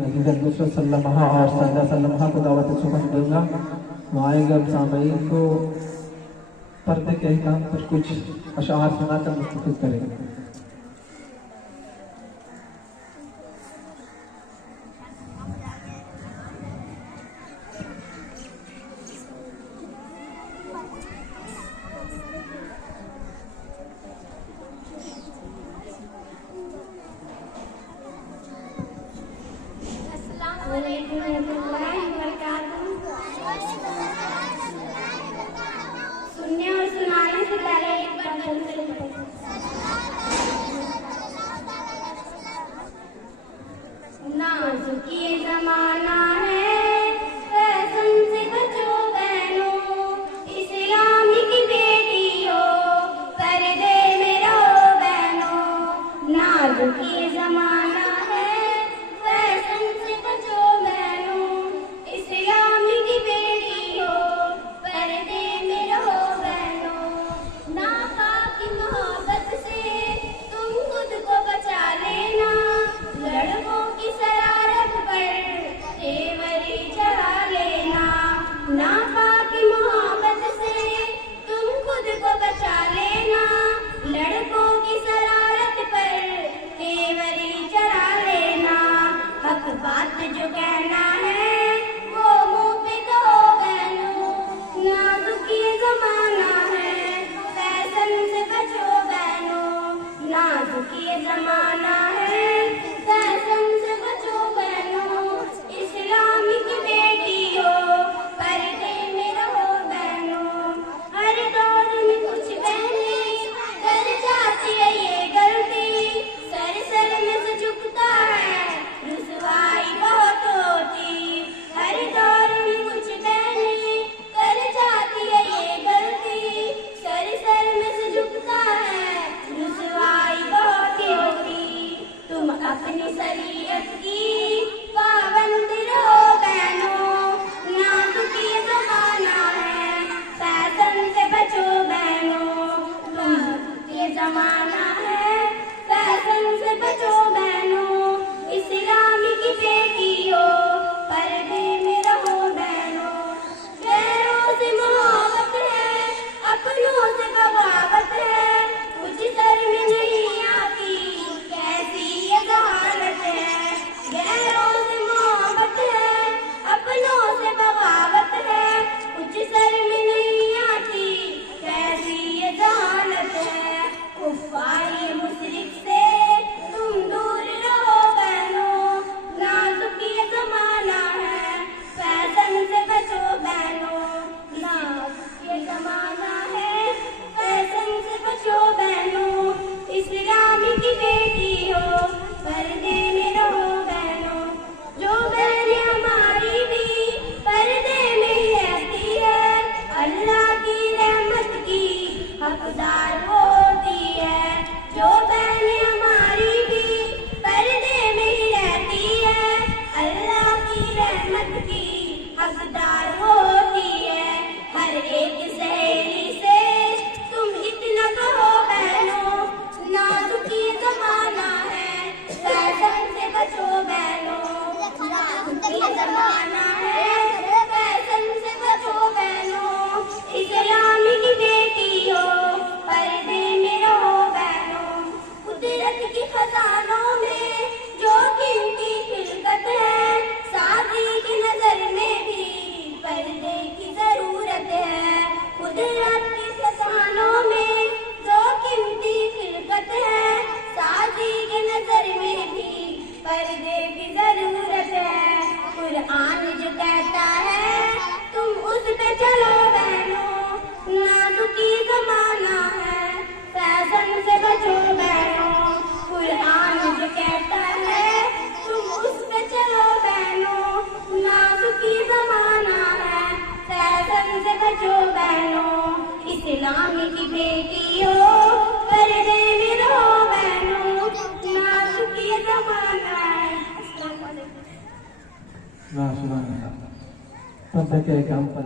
सल्लल्लाहु और सल्लल्लाहु को दावत सुबह दूंगा। आएगा सामईन को पर्दे के अहकाम पर कुछ अशार सुनाकर मुस्तफ़िद करेंगे। सुनने और सुनाने से पहले एक बार नाजुक ये जमाना है, फैशन से बचो बहनों, इस्लामिक बेटियों, पर्दे में रहो बहनों। नाजुक ये जमाना है, फैशन से बचो बहनों, इस्लामिक बेटियों, पर्दे में रहो बहनों। नापाक मोहब्बत से तुम खुद को बचा लेना, लड़कों की शरारत पर तेवरी चढ़ा लेना। नापाक मोहब्बत से तुम खुद को बचा लेना, लड़कों की शरारत पर तेवरी चढ़ा लेना। हक बात जो कहना है वो मुंह पे कहो बहनों, नाजुक ये जमाना है, फैशन से बचो बहनों। नाजुक ये जमाना है, फैशन से बचो बहनों, इस्लामिक बेटियों, पर्दे में रहो बहनों। हर दौर में कुछ बहनें कर जाती है ये गलती, सर सर में से झुकता है, रुसवाई बहुत होती। हर दौर में कुछ बहनें कर जाती है ये गलती, सर सर में से झुकता है, रुसवाई बहुत होती। तुम अपनी शरीयत की पाबंद रहो बहनों, नाजुक ये जमाना है, फैशन से बचो बहनों। नाजुक ये जमाना है, फैशन से बचो बहनों, इस्लामिक बेटियों, पर्दे में रहो बहनों। गैरों से मोहब्बत है, अपनों से बगावत है, कुछ सर में नहीं आती, कैसी ये जहालत है। गैरों से मोहब्बत है, अपनों से बगावत है, कुछ सर में नहीं आती, कैसी ये जहालत है। कुफ्फार मुशरिक से तुम दूर रहो बहनों, नाजुक ये जमाना है, फैशन से बचो बहनों। नाजुक ये जमाना है, फैशन से बचो बहनों, इस्लामिक बेटियों, पर्दे में रहो बहनों। जो बहनें हमारी भी पर्दे में ही रहती है, अल्लाह की रहमत की हकदार होती है। जो बहनें हमारी भी पर्दे में ही रहती है, अल्लाह की रहमत की हकदार होती है। हर एक सहेली से तुम इतना कहो बहनों, नाजुक ये जमाना है, फैशन से बचो बहनों। नाजुक ये जमाना है, फैशन से बचो बहनों, इस्लामिक बेटियों, पर्दे में रहो बहनों। कुदरत की खजानों में जो कीमती खिलकत है, शादी की नजर में भी पर्दे की जरूरत है। कुदरत की खजानों में जो कीमती खिलकत है, शादी की नजर में भी पर्दे की जरूरत है। कुरान जो कहता है तुम उस पे चलो बहनों, नाजुक ये जमाना है, फैशन से बचो बहनों। कुरान जो कहता है तुम उस पे चलो बहनों, नाजुक ये जमाना है, फैशन से बचो बहनों। इस्लामिक बेटियों, पर्दे में रहो बहनों, नाजुक ये जमाना है। पर्दे के अहकाम पर